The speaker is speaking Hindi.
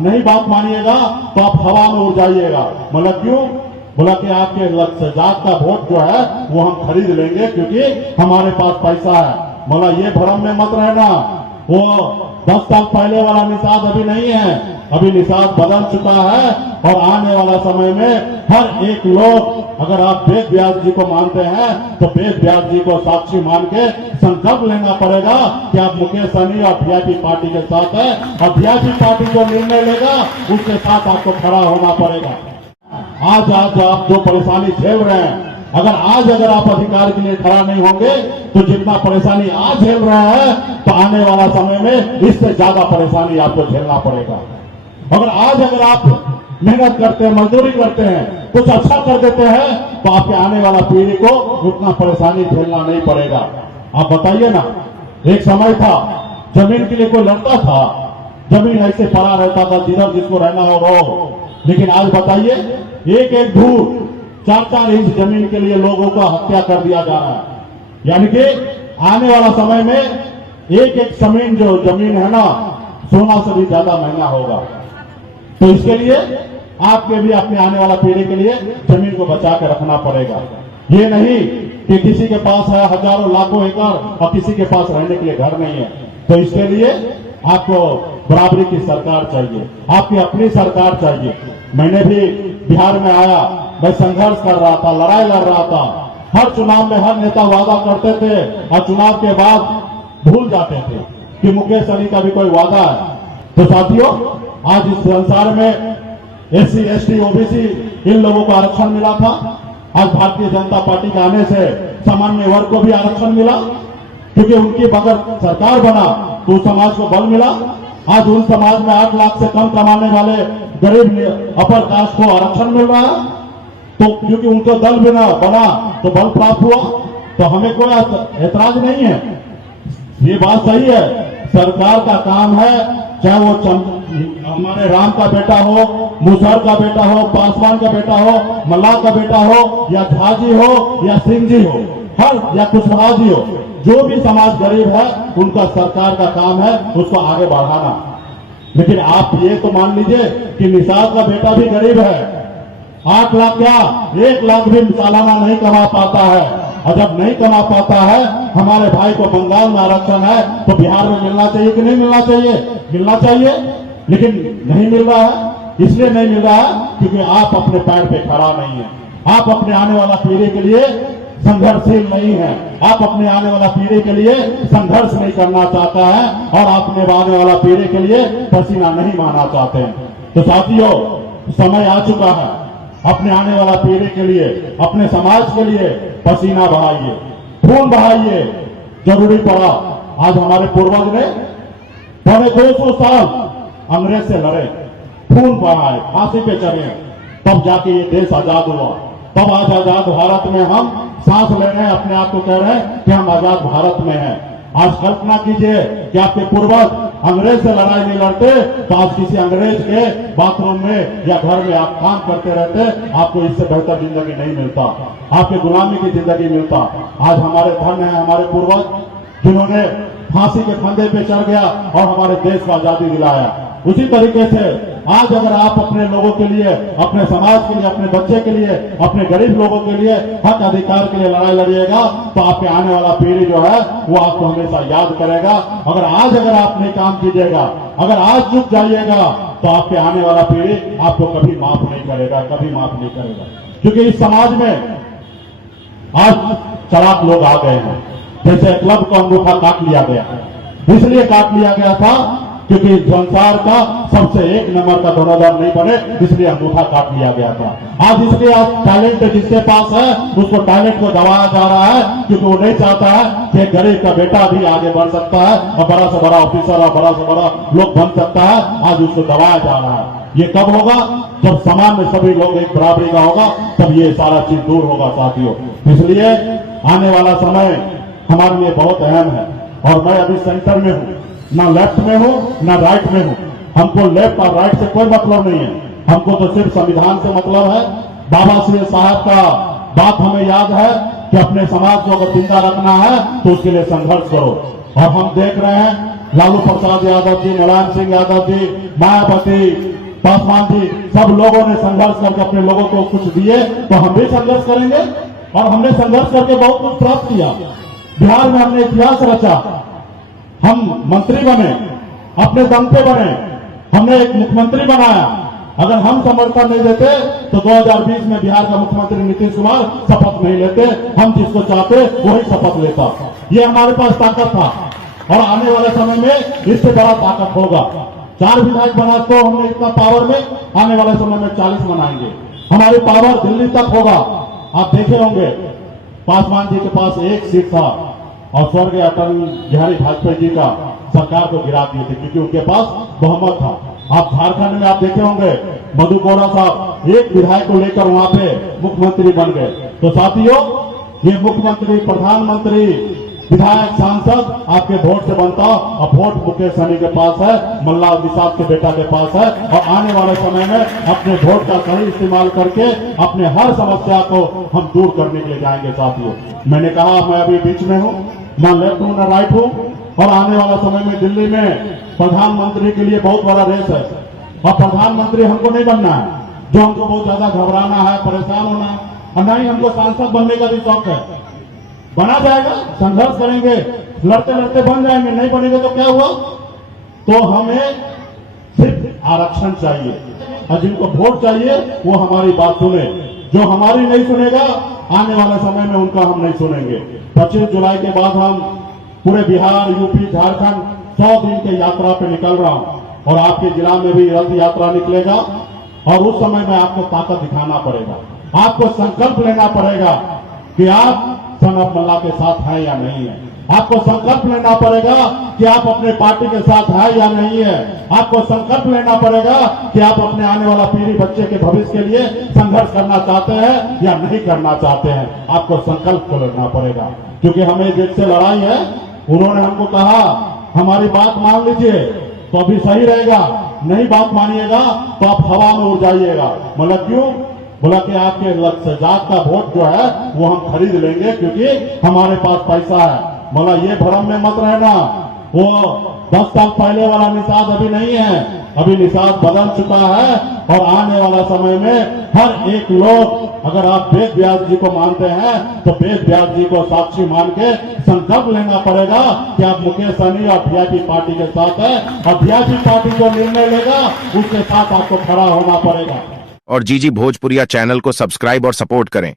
नहीं बात मानिएगा तो आप हवा में उड़ जाइएगा। मतलब क्यों? बोला कि आपके जात का वोट जो है वो हम खरीद लेंगे क्योंकि हमारे पास पैसा है। बोला ये भ्रम में मत रहना, वो 10 साल पहले वाला निषाद अभी नहीं है, अभी निषाद बदल चुका है। और आने वाला समय में हर एक लोग, अगर आप वेद व्यास जी को मानते हैं तो वेद व्यास जी को साक्षी मान के संकल्प लेना पड़ेगा कि आप मुकेश सहनी और वीआईपी पार्टी के साथ है, और वीआईपी पार्टी जो निर्णय लेगा उसके साथ आपको खड़ा होना पड़ेगा। आज आप जो परेशानी झेल रहे हैं, अगर आप अधिकार के लिए खड़ा नहीं होंगे तो जितना परेशानी आज झेल रहे हैं तो आने वाला समय में इससे ज्यादा परेशानी आपको झेलना पड़ेगा। अगर आप मेहनत करते हैं, मजदूरी करते हैं, कुछ अच्छा कर देते हैं तो आपके आने वाला पीढ़ी को उतना परेशानी झेलना नहीं पड़ेगा। आप बताइए ना, एक समय था जमीन के लिए कोई लड़ता था, जमीन ऐसे पड़ा रहता था जिधर जिसको रहना हो रहो। लेकिन आज बताइए, एक एक धूर 4-4 इंच जमीन के लिए लोगों का हत्या कर दिया जा रहा है। यानी कि आने वाला समय में एक एक जमीन है ना, सोना से भी ज्यादा महंगा होगा। तो इसके लिए आपके भी अपने आने वाला पीढ़ी के लिए जमीन को बचा के रखना पड़ेगा। ये नहीं कि किसी के पास है हजारों लाखों एकड़ और किसी के पास रहने के लिए घर नहीं है। तो इसके लिए आपको बराबरी की सरकार चाहिए, आपकी अपनी सरकार चाहिए। मैंने भी बिहार में आया, मैं संघर्ष कर रहा था, लड़ाई लड़ रहा था। हर चुनाव में हर नेता वादा करते थे और चुनाव के बाद भूल जाते थे कि मुकेश सहनी का भी कोई वादा है। तो साथियों, आज इस संसार में SC, ST, OBC इन लोगों को आरक्षण मिला था। आज भारतीय जनता पार्टी के आने से सामान्य वर्ग को भी आरक्षण मिला, क्योंकि उनकी अगर सरकार बना तो उस समाज को बल मिला। आज उन समाज में 8 लाख से कम कमाने वाले गरीब अपर कास्ट को आरक्षण मिल रहा है, तो क्योंकि उनको दल बना तो बल प्राप्त हुआ। तो हमें कोई ऐतराज नहीं है, ये बात सही है। सरकार का काम है, चाहे वो हमारे राम का बेटा हो, मुसहर का बेटा हो, पासवान का बेटा हो, मल्लाह का बेटा हो, या झाजी हो या सिंह जी हो, या कुशवाहा जी हो, जो भी समाज गरीब है उनका सरकार का काम है उसको आगे बढ़ाना। लेकिन आप ये तो मान लीजिए कि निषाद का बेटा भी गरीब है, 8 लाख क्या 1 लाख भी सालाना नहीं कमा पाता है। और जब नहीं कमा पाता है, हमारे भाई को बंगाल में आरक्षण है तो बिहार में मिलना चाहिए कि नहीं मिलना चाहिए? मिलना चाहिए, लेकिन नहीं मिल रहा है। इसलिए नहीं मिल रहा है क्योंकि आप अपने पैर पे खड़ा नहीं है, आप अपने आने वाला पीढ़ी के लिए संघर्षशील नहीं है, आप अपने आने वाला पीढ़ी के लिए संघर्ष नहीं करना चाहता है, और अपने आने वाला पीढ़ी के लिए पसीना नहीं बहाना चाहते हैं। तो साथियों, समय आ चुका है, अपने आने वाला पीढ़ी के लिए, अपने समाज के लिए पसीना बहाइए, खून बहाइए। जरूरी पड़ा, आज हमारे पूर्वज ने 250 साल अंग्रेज से लड़े, खून बहाए, फांसी पे चढ़े, तब जाके ये देश आजाद हुआ। तब आज आजाद भारत में हम सांस ले रहे हैं, अपने आप को कह रहे हैं कि हम आजाद भारत में हैं। आज कल्पना कीजिए कि आपके पूर्वज अंग्रेज से लड़ाई नहीं लड़ते तो आज किसी अंग्रेज के बाथरूम में या घर में आप काम करते रहते, आपको इससे बेहतर जिंदगी नहीं मिलता, आपके गुलामी की जिंदगी मिलता। आज हमारे धन है हमारे पूर्वज, जिन्होंने फांसी के फंदे पे चढ़ गया और हमारे देश को आजादी दिलाया। उसी तरीके से आज अगर आप अपने लोगों के लिए, अपने समाज के लिए, अपने बच्चे के लिए, अपने गरीब लोगों के लिए हक अधिकार के लिए लड़ाई लड़िएगा तो आपके आने वाला पीढ़ी जो है वो आपको हमेशा याद करेगा। अगर आप नहीं काम कीजिएगा, अगर आज चुप जाइएगा तो आपके आने वाला पीढ़ी आपको कभी माफ नहीं करेगा, कभी माफ नहीं करेगा। क्योंकि इस समाज में आज चालाक लोग आ गए हैं। जैसे क्लब का अंगूठा काट लिया गया, इसलिए काट लिया गया था क्योंकि संसार का सबसे 1 नंबर का धनुर्धर नहीं बने, इसलिए अंगूठा काट लिया गया था। आज इसलिए आज टैलेंट जिसके पास है उसको टैलेंट को दबाया जा रहा है, क्योंकि वो नहीं चाहता है कि गरीब का बेटा भी आगे बढ़ सकता है और बड़ा से बड़ा ऑफिसर और बड़ा से बड़ा लोग बन सकता है। आज उसको दबाया जा रहा है। ये कब होगा? जब समाज में सभी लोग एक बराबरी का होगा, तब ये सारा चीज दूर होगा साथियों। इसलिए आने वाला समय हमारे लिए बहुत अहम है, और मैं अभी सेंटर में हूँ, ना लेफ्ट में हूँ ना राइट में हूँ। हमको लेफ्ट और राइट से कोई मतलब नहीं है, हमको तो सिर्फ संविधान से मतलब है। बाबा साहब का बात हमें याद है कि अपने समाज को अगर जिंदा रखना है तो उसके लिए संघर्ष करो। और हम देख रहे हैं लालू प्रसाद यादव जी, मुलायम सिंह यादव जी, मायावती, पासवान जी, सब लोगों ने संघर्ष करके अपने लोगों को कुछ दिए, तो हम भी संघर्ष करेंगे। और हमने संघर्ष करके बहुत कुछ प्राप्त किया। बिहार में हमने इतिहास रचा, हम मंत्री बने, अपने दम पे बने, हमने एक मुख्यमंत्री बनाया। अगर हम समर्थन नहीं देते तो 2020 में बिहार का मुख्यमंत्री नीतीश कुमार शपथ नहीं लेते, हम जिसको चाहते वही शपथ लेता। ये हमारे पास ताकत था और आने वाले समय में इससे बड़ा ताकत होगा। 4 विधायक बना तो हमने इतना पावर में, आने वाले समय में 40 बनाएंगे। हमारी पावर दिल्ली तक होगा। आप देखे होंगे पासवान जी के पास 1 सीट था और स्वर्गीय अटल बिहारी वाजपेयी जी का सरकार को गिरा दिए थे क्योंकि उनके पास बहुमत था। आप झारखंड में आप देखे होंगे मधु कोड़ा साहब 1 विधायक को लेकर वहां पे मुख्यमंत्री बन गए। तो साथियों, ये मुख्यमंत्री, प्रधानमंत्री, विधायक, सांसद आपके वोट से बनता और वोट मुकेश सहनी के पास है, मल्ला निषाद के बेटा के पास है। और आने वाले समय में अपने वोट का सही इस्तेमाल करके अपने हर समस्या को हम दूर करने के लिए जाएंगे। साथियों, मैंने कहा मैं अभी बीच में हूँ, मैं लेफ्ट हूँ न राइट हूँ, और आने वाला समय में दिल्ली में प्रधानमंत्री के लिए बहुत बड़ा रेस है। और प्रधानमंत्री हमको नहीं बनना है जो हमको बहुत ज्यादा घबराना है, परेशान होना है, और न ही हमको सांसद बनने का भी शौक है। बना जाएगा, संघर्ष करेंगे, लड़ते लड़ते बन जाएंगे, नहीं बनेंगे तो क्या हुआ। तो हमें सिर्फ आरक्षण चाहिए और जिनको वोट चाहिए वो हमारी बात सुने। जो हमारी नहीं सुनेगा आने वाले समय में उनका हम नहीं सुनेंगे। 25 जुलाई के बाद हम पूरे बिहार, यूपी, झारखंड 100 दिन के यात्रा पे निकल रहा हूं और आपके जिला में भी रथ यात्रा निकलेगा। और उस समय में आपको ताकत दिखाना पड़ेगा, आपको संकल्प लेना पड़ेगा कि आप सन ऑफ मल्ला के साथ हैं या नहीं है। आपको संकल्प लेना पड़ेगा कि आप अपने पार्टी के साथ हैं या नहीं है। आपको संकल्प लेना पड़ेगा कि आप अपने आने वाला पीढ़ी, बच्चे के भविष्य के लिए संघर्ष करना चाहते हैं या नहीं करना चाहते हैं। आपको संकल्प लेना पड़ेगा क्योंकि हमें जिससे लड़ाई है उन्होंने हमको कहा हमारी बात मान लीजिए तो अभी सही रहेगा, नहीं बात मानिएगा तो आप हवा में उड़ जाइएगा। मतलब क्यों? बोला कि आपके लक्ष्य जात का वोट जो है वो हम खरीद लेंगे क्योंकि हमारे पास पैसा है। बोला ये भ्रम में मत रहना, वो 10 साल पहले वाला निषाद अभी नहीं है, अभी निषाद बदल चुका है। और आने वाला समय में हर एक लोग, अगर आप वेद व्यास जी को मानते हैं तो वेद व्यास जी को साक्षी मान के संकल्प लेना पड़ेगा कि आप मुकेश सहनी और वीआईपी पार्टी के साथ है और वीआईपी पार्टी जो निर्णय लेगा उसके साथ आपको खड़ा होना पड़ेगा। और जीजी भोजपुरिया चैनल को सब्सक्राइब और सपोर्ट करें।